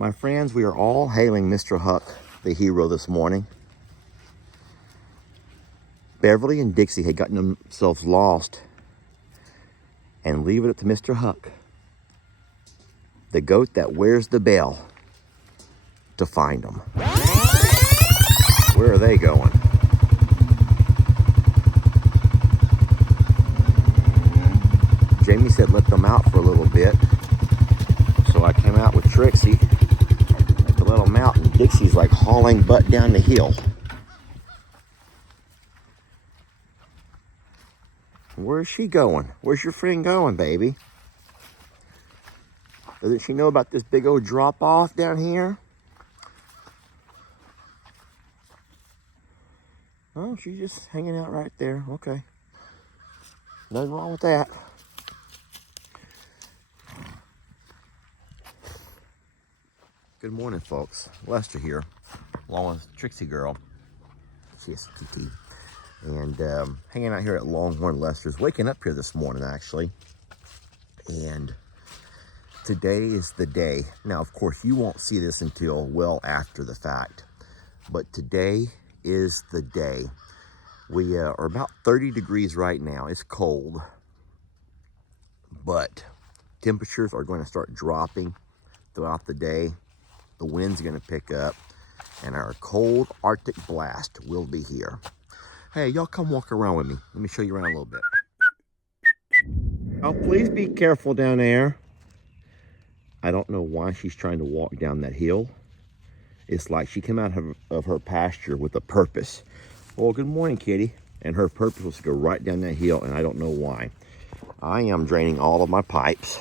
My friends, we are all hailing Mr. Huck, the hero, this morning. Beverly and Dixie had gotten themselves lost and leave it up to Mr. Huck, the goat that wears the bell, to find them. Where are they going? Jamie said let them out for a little bit. So I came out with Trixie to let them out, and Dixie's like hauling butt down the hill. Where's she going? Where's your friend going, baby? Doesn't she know about this big old drop off down here? Oh, she's just hanging out right there. Okay. Nothing wrong with that. Good morning, folks. Lester here, along with Trixie girl. She is Kiki. And hanging out here at Longhorn Lester's. Waking up here this morning, actually. And today is the day. Now, of course, you won't see this until well after the fact. But today is the day. We are about 30 degrees right now. It's cold. But temperatures are going to start dropping throughout the day. The wind's going to pick up, and our cold Arctic blast will be here. Hey, y'all come walk around with me. Let me show you around a little bit. Oh, please be careful down there. I don't know why she's trying to walk down that hill. It's like she came out of her pasture with a purpose. Well, good morning, kitty. And her purpose was to go right down that hill, and I don't know why. I am draining all of my pipes.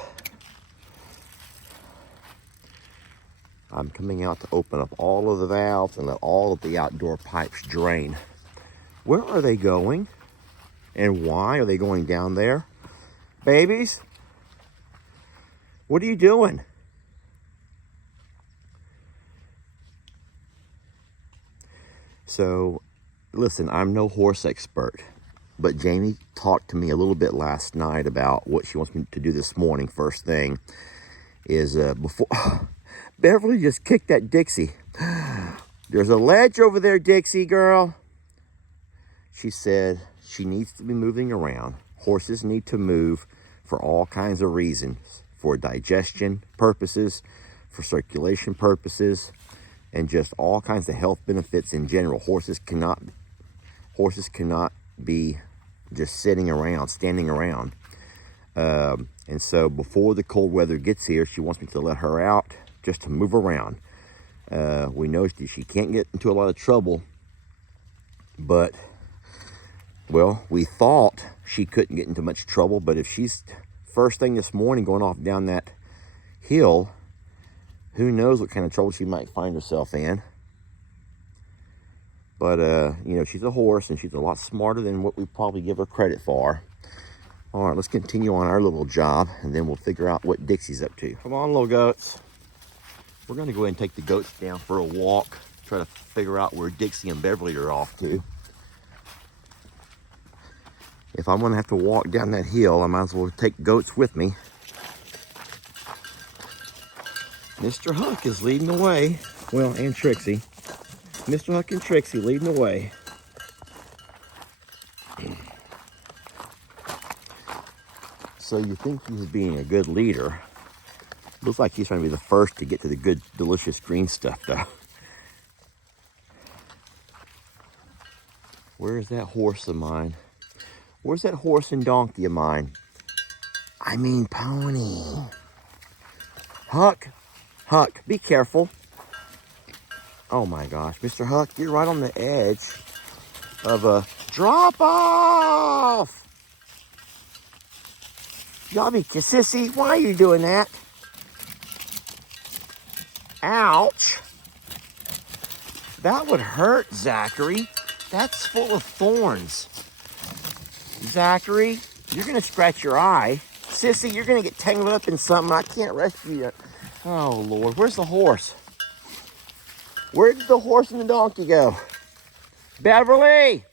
I'm coming out to open up all of the valves and let all of the outdoor pipes drain. Where are they going? And why are they going down there? Babies? What are you doing? So, listen, I'm no horse expert, but Jamie talked to me a little bit last night about what she wants me to do this morning. First thing is before... Beverly just kicked that Dixie. There's a ledge over there, Dixie girl. She said she needs to be moving around. Horses need to move for all kinds of reasons. For digestion purposes, for circulation purposes, and just all kinds of health benefits in general. Horses cannot be just sitting around, standing around. And so before the cold weather gets here, she wants me to let her out just to move around. We know she can't get into a lot of trouble, but, well, we thought she couldn't get into much trouble, but if she's first thing this morning going off down that hill, who knows what kind of trouble she might find herself in. But, you know, she's a horse, and she's a lot smarter than what we probably give her credit for. All right, let's continue on our little job, and then we'll figure out what Dixie's up to. Come on, little goats. We're going to go ahead and take the goats down for a walk, try to figure out where Dixie and Beverly are off to. If I'm going to have to walk down that hill, I might as well take goats with me. Mr. Huck is leading the way. Well, and Trixie. Mr. Huck and Trixie leading the way. So you think he's being a good leader. Looks like he's trying to be the first to get to the good, delicious green stuff, though. Where's that horse of mine? Where's that horse and donkey of mine? I mean, pony. Huck, Huck, be careful. Oh my gosh, Mr. Huck, you're right on the edge of a drop off. Y'all be sissy, why are you doing that? Ouch. That would hurt, Zachary. That's full of thorns. Zachary, you're going to scratch your eye. Sissy, you're going to get tangled up in something. I can't rescue you. Oh, Lord. Where's the horse? Where did the horse and the donkey go? Beverly!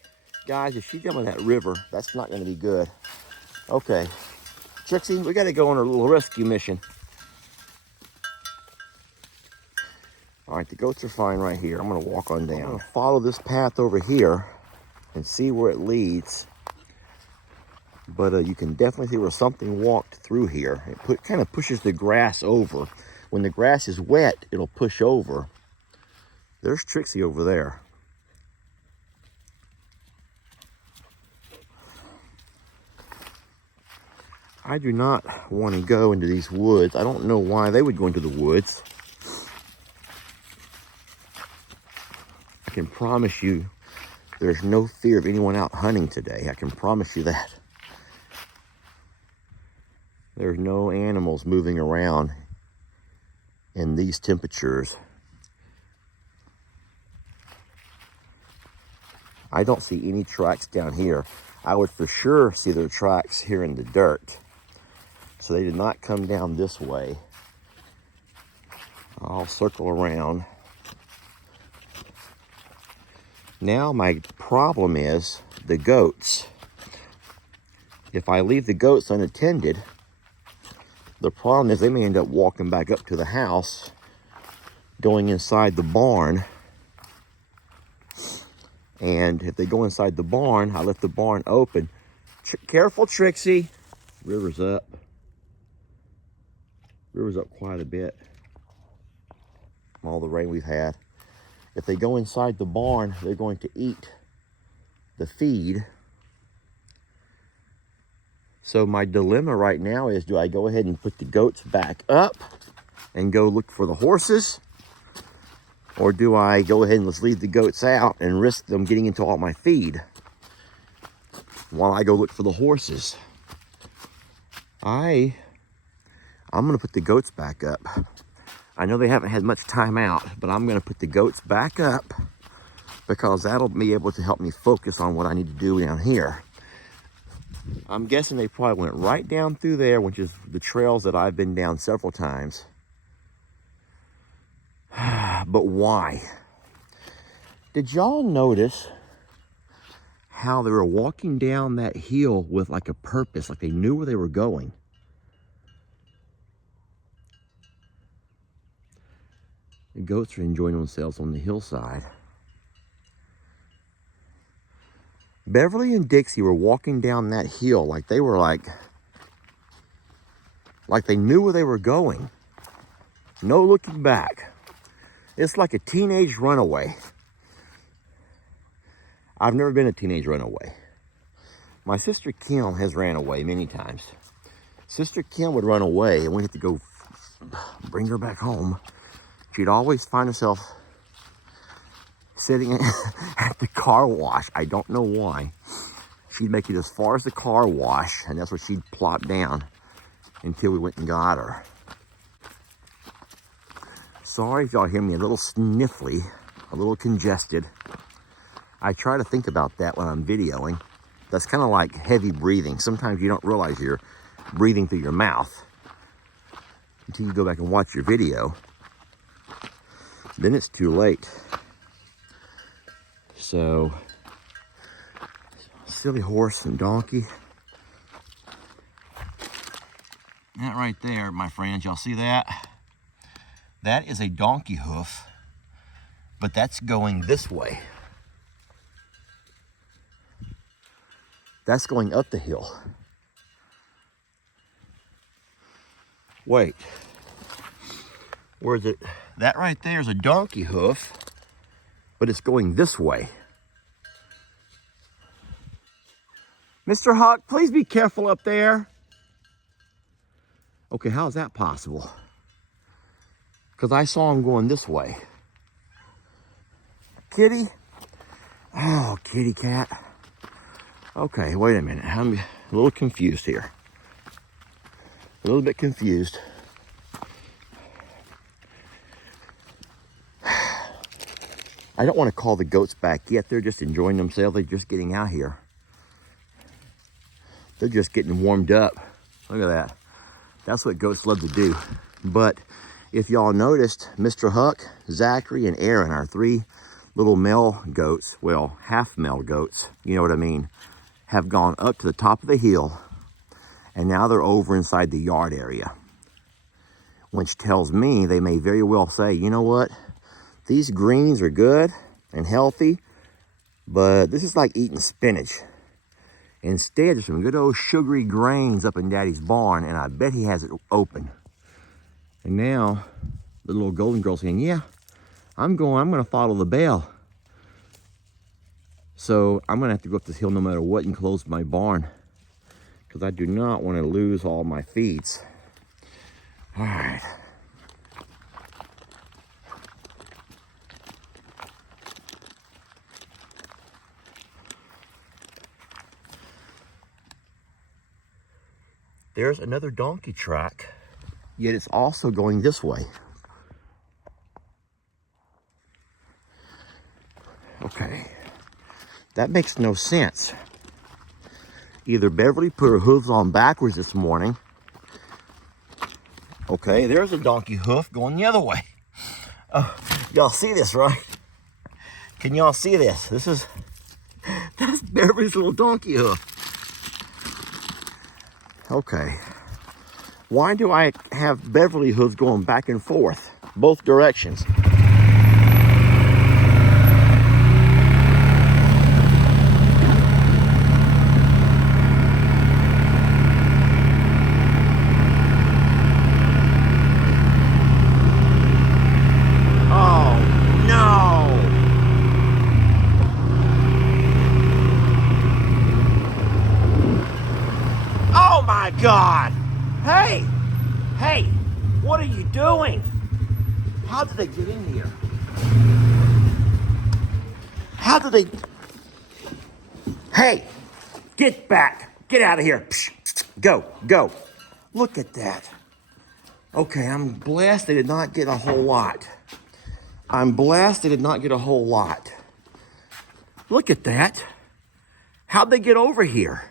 Guys, if she jumps in that river, that's not going to be good. Okay. Trixie, we got to go on a little rescue mission. All right, the goats are fine right here. I'm gonna walk on down. I'm gonna follow this path over here and see where it leads. But you can definitely see where something walked through here. It kind of pushes the grass over. When the grass is wet, it'll push over. There's Trixie over there. I do not want to go into these woods. I don't know why they would go into the woods. I can promise you there's no fear of anyone out hunting today. I can promise you that. There's no animals moving around in these temperatures. I don't see any tracks down here. I would for sure see their tracks here in the dirt. So they did not come down this way. I'll circle around. Now my problem is the goats. If I leave the goats unattended, the problem is they may end up walking back up to the house, going inside the barn. And if they go inside the barn, I left the barn open. Careful, Trixie. River's up. River's up quite a bit from all the rain we've had. If they go inside the barn, they're going to eat the feed. So my dilemma right now is, do I go ahead and put the goats back up and go look for the horses? Or do I go ahead and let's leave the goats out and risk them getting into all my feed while I go look for the horses? I'm gonna put the goats back up. I know they haven't had much time out, but I'm gonna put the goats back up because that'll be able to help me focus on what I need to do down here. I'm guessing they probably went right down through there, which is the trails that I've been down several times. But why? Did y'all notice how they were walking down that hill with like a purpose, like they knew where they were going? The goats are enjoying themselves on the hillside. Beverly and Dixie were walking down that hill like they were like they knew where they were going. No looking back. It's like a teenage runaway. I've never been a teenage runaway. My sister Kim has ran away many times. Sister Kim would run away and we had to go bring her back home. She'd always find herself sitting at the car wash. I don't know why. She'd make it as far as the car wash, and that's where she'd plop down until we went and got her. Sorry if y'all hear me a little sniffly, a little congested. I try to think about that when I'm videoing. That's kind of like heavy breathing. Sometimes you don't realize you're breathing through your mouth until you go back and watch your video. Then it's too late. So, silly horse and donkey. That right there, my friends, y'all see that? That is a donkey hoof, but that's going this way. That's going up the hill. Wait, where is it? That right there is a donkey hoof, but it's going this way. Mr. Huck, please be careful up there. Okay, how is that possible? Because I saw him going this way. Kitty? Oh, kitty cat. Okay, wait a minute. I'm a little confused here. A little bit confused. I don't want to call the goats back yet. They're just enjoying themselves. They're just getting out here. They're just getting warmed up. Look at that. That's what goats love to do. But if y'all noticed, Mr. Huck, Zachary, and Aaron, our three little male goats, well, half male goats, you know what I mean, have gone up to the top of the hill, and now they're over inside the yard area, which tells me they may very well say, you know what, These greens are good and healthy, but this is like eating spinach. Instead, there's some good old sugary grains up in Daddy's barn, and I bet he has it open. And now, the little golden girl's saying, yeah, I'm gonna follow the bell. So I'm gonna have to go up this hill no matter what and close my barn, because I do not want to lose all my feeds. All right. There's another donkey track, yet it's also going this way. Okay, that makes no sense. Either Beverly put her hooves on backwards this morning. Okay, there's a donkey hoof going the other way. Y'all see this, right? Can y'all see this? That's Beverly's little donkey hoof. Okay, why do I have Beverly hooves going back and forth, both directions? Oh, no! Oh my God! Hey! Hey! What are you doing? How did they get in here? How did they... Hey! Get back! Get out of here! Go! Go! Look at that. Okay, I'm blessed they did not get a whole lot. I'm blessed they did not get a whole lot. Look at that. How'd they get over here?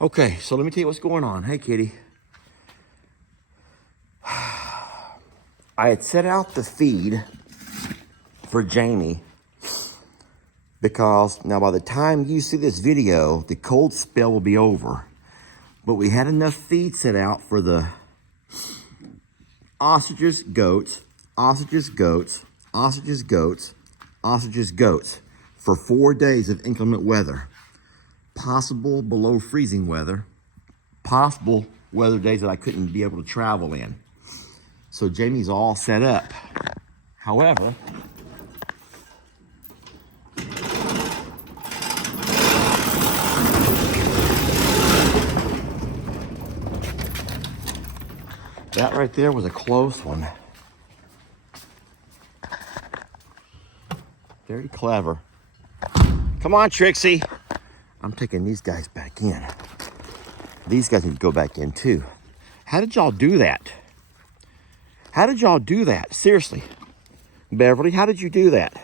Okay, so let me tell you what's going on. Hey, kitty. I had set out the feed for Jamie because now by the time you see this video, the cold spell will be over. But we had enough feed set out for the ostriches, goats, ostriches, goats, ostriches, goats, ostriches, goats for 4 days of inclement weather. Possible below freezing weather, possible weather days that I couldn't be able to travel in. So Jamie's all set up. However, that right there was a close one. Very clever. Come on, Trixie. I'm taking these guys back in. These guys need to go back in too. How did y'all do that? How did y'all do that? Seriously. Beverly, how did you do that?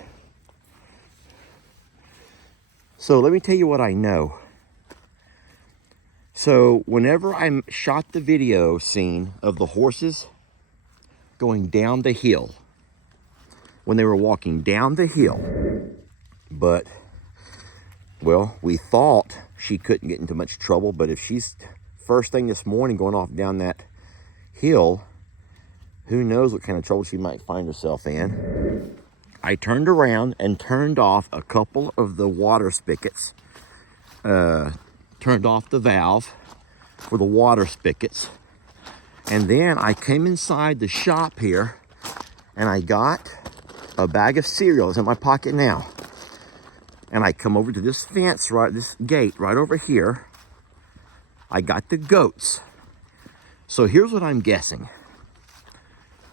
So let me tell you what I know. So whenever I shot the video scene of the horses going down the hill, when they were walking down the hill, but well, we thought she couldn't get into much trouble, but if she's first thing this morning going off down that hill, who knows what kind of trouble she might find herself in. I turned around and turned off a couple of the water spigots, turned off the valve for the water spigots, and then I came inside the shop here and I got a bag of cereal. It's in my pocket now. And I come over to this fence, this gate right over here. I got the goats. So here's what I'm guessing.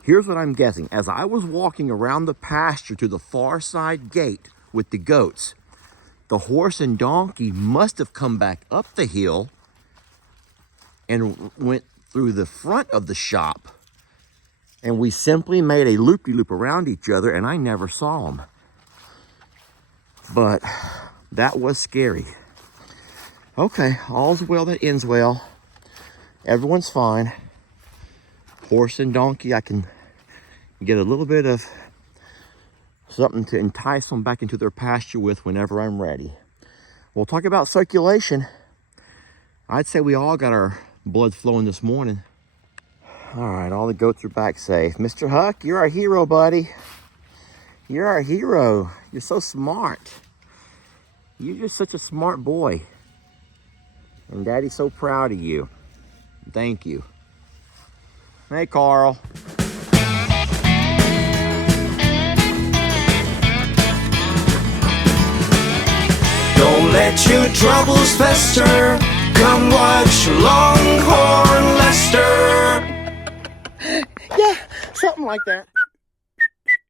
Here's what I'm guessing. As I was walking around the pasture to the far side gate with the goats, the horse and donkey must have come back up the hill and went through the front of the shop. And we simply made a loop-de-loop around each other, and I never saw them. But that was scary. Okay, all's well that ends well. Everyone's fine. Horse and donkey, I can get a little bit of something to entice them back into their pasture with whenever I'm ready. We'll talk about circulation. I'd say we all got our blood flowing this morning. All right, all the goats are back safe. Mr. Huck, you're our hero, buddy. You're our hero. You're so smart. You're just such a smart boy. And Daddy's so proud of you. Thank you. Hey, Carl. Don't let your troubles fester. Come watch Longhorn Lester. Yeah, something like that.